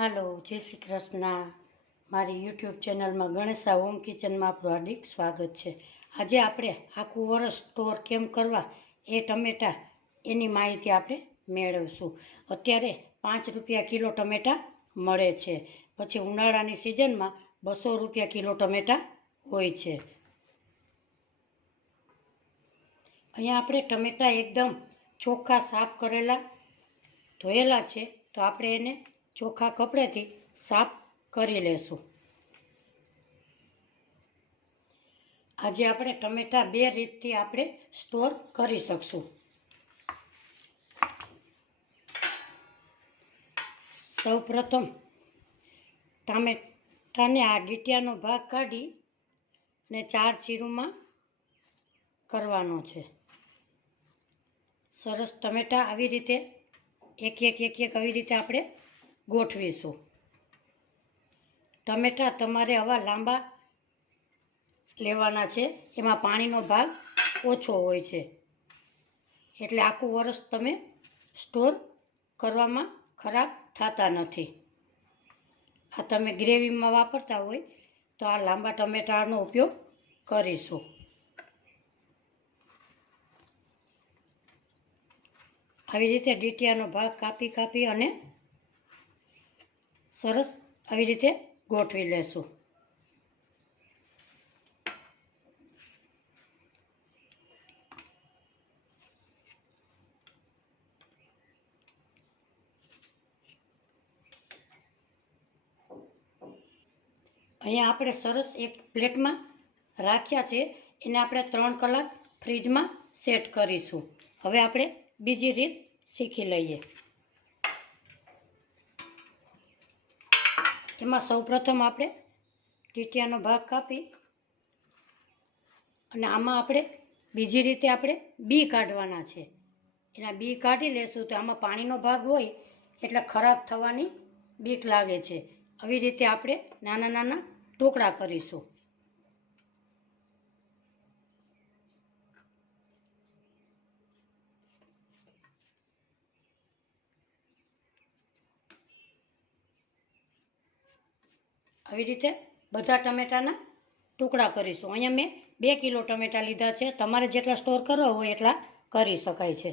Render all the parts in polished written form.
હાલો, જય શ્રી કૃષ્ણ. મારી યુટ્યુબ ચેનલમાં ગણેશા હોમ કિચનમાં આપણું હાર્દિક સ્વાગત છે. આજે આપણે આખું વરસ સ્ટોર કેમ કરવા એ ટમેટાં એની માહિતી આપણે મેળવશું. અત્યારે 5 રૂપિયા કિલો ટમેટાં મળે છે. પછી ઉનાળાની સિઝનમાં 200 રૂપિયા કિલો ટમેટાં હોય છે. અહીંયા આપણે ટમેટાં એકદમ ચોખ્ખા સાફ કરેલા ધોયેલા છે, તો આપણે એને ચોખ્ખા કપડેથી સાફ કરી લેશું. આજે આપણે ટમેટાં 2 રીતથી આપણે સ્ટોર કરી શકશું. સૌપ્રથમ ટામેટાને આ ડીટિયાનો ભાગ કાઢી ને 4 ચીરુંમાં કરવાનો છે. સરસ ટમેટાં આવી રીતે એક એક આવી રીતે આપણે ગોઠવીશું. ટમેટાં તમારે આવા લાંબા લેવાના છે, એમાં પાણીનો ભાગ ઓછો હોય છે, એટલે આખું વરસ તમે સ્ટોર કરવામાં ખરાબ થતા નથી. આ તમે ગ્રેવીમાં વાપરતા હોય તો આ લાંબા ટમેટાનો ઉપયોગ કરીશું. આવી રીતે ડીટિયાનો ભાગ કાપી અને સરસ આવી રીતે ગોઠવી લેશું. અહીંયા આપણે સરસ એક પ્લેટમાં રાખ્યા છે, એને આપણે 3 કલાક ફ્રીજમાં સેટ કરીશું. હવે આપણે બીજી રીત શીખી લઈએ. એમાં સૌપ્રથમ આપણે ટીટિયાનો ભાગ કાપી અને આમાં આપણે બીજી રીતે આપણે બી કાઢવાના છે. એના બી કાઢી લેશું તો આમાં પાણીનો ભાગ હોય એટલે ખરાબ થવાની બીક લાગે છે. આવી રીતે આપણે નાના નાના ટુકડા કરીશું. આવી રીતે બધા ટમેટાના ટુકડા કરીશું. અહીંયા મેં 2 કિલો ટમેટા લીધા છે. તમારે જેટલા સ્ટોર કરવા હોય એટલા કરી શકાય છે.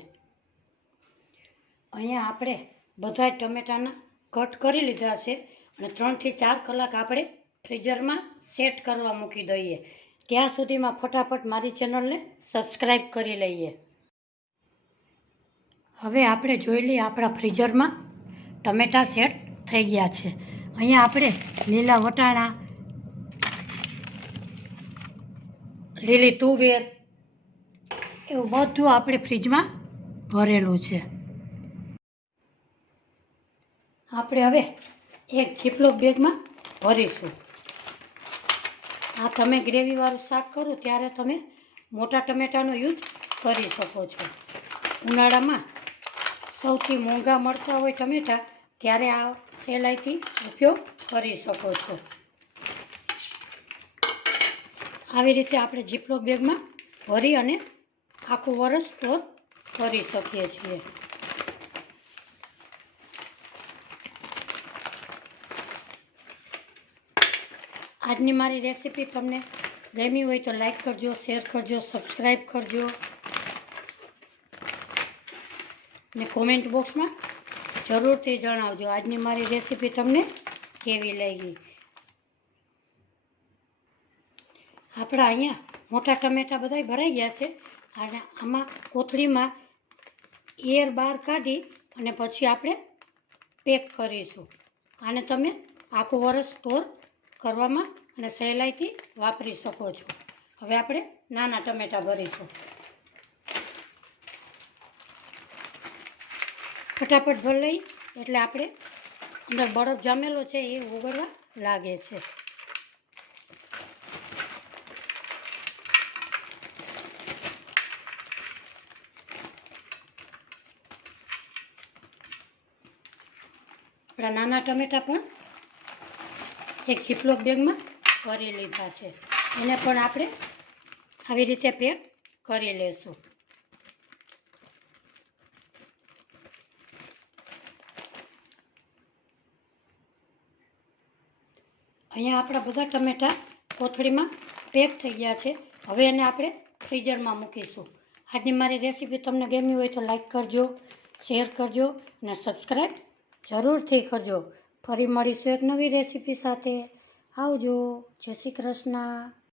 અહીંયા આપણે બધા ટમેટાના કટ કરી લીધા છે અને 3 થી 4 કલાક આપણે ફ્રીઝરમાં સેટ કરવા મૂકી દઈએ. ત્યાં સુધીમાં ફટાફટ મારી ચેનલને સબસ્ક્રાઈબ કરી લઈએ. હવે આપણે જોઈ લઈએ આપણા ફ્રીઝરમાં ટમેટા સેટ થઈ ગયા છે. અહીંયા આપણે લીલા વટાણા, લીલી તુવેર એવું બધું આપણે ફ્રીજમાં ભરેલું છે. આપણે હવે એક ઝીપલોક બેગમાં ભરીશું. આ તમે ગ્રેવીવાળું શાક કરો ત્યારે તમે મોટા ટમેટાનો યુઝ કરી શકો છો. ઉનાળામાં સૌથી મોંઘા મળતા હોય ટમેટા ત્યારે આ સહેલાઈથી ઉપયોગ કરી શકો છો. આવી રીતે આપણે ઝીપલોક બેગમાં ભરી અને આખું વરસ સ્ટોર કરી શકીએ છીએ. આજની મારી રેસીપી તમને ગમી હોય તો લાઈક કરજો, શેર કરજો, સબસ્ક્રાઈબ કરજો ને કોમેન્ટ બોક્સમાં જરૂરથી જણાવજો આજની મારી રેસીપી તમને કેવી લાગી. આપણા અહીંયા મોટા ટમેટા બધા ભરાઈ ગયા છે અને આમાં કોથળીમાં એર બહાર કાઢી અને પછી આપણે પેક કરીશું. આને તમે આખું વરસ સ્ટોર કરવામાં અને સહેલાઈથી વાપરી શકો છો. હવે આપણે નાના ટમેટા ભરીશું. ફટાફટ ભરી લઈ એટલે આપણે અંદર બરફ જામેલો છે એ ઓગળવા લાગે છે. આપણા નાના ટમેટા પણ એક ઝીપલોક બેગમાં ભરી લીધા છે. એને પણ આપણે આવી રીતે પેક કરી લેશું. અહીંયા આપણા બધા ટમેટાં કોથળીમાં પેક થઈ ગયા છે. હવે એને આપણે ફ્રીઝરમાં મૂકીશું. આજની મારી રેસીપી તમને ગમી હોય તો લાઈક કરજો, શેર કરજો અને સબસ્ક્રાઈબ જરૂરથી કરજો. ફરી મળીશું એક નવી રેસીપી સાથે. આવજો. જય શ્રી કૃષ્ણ.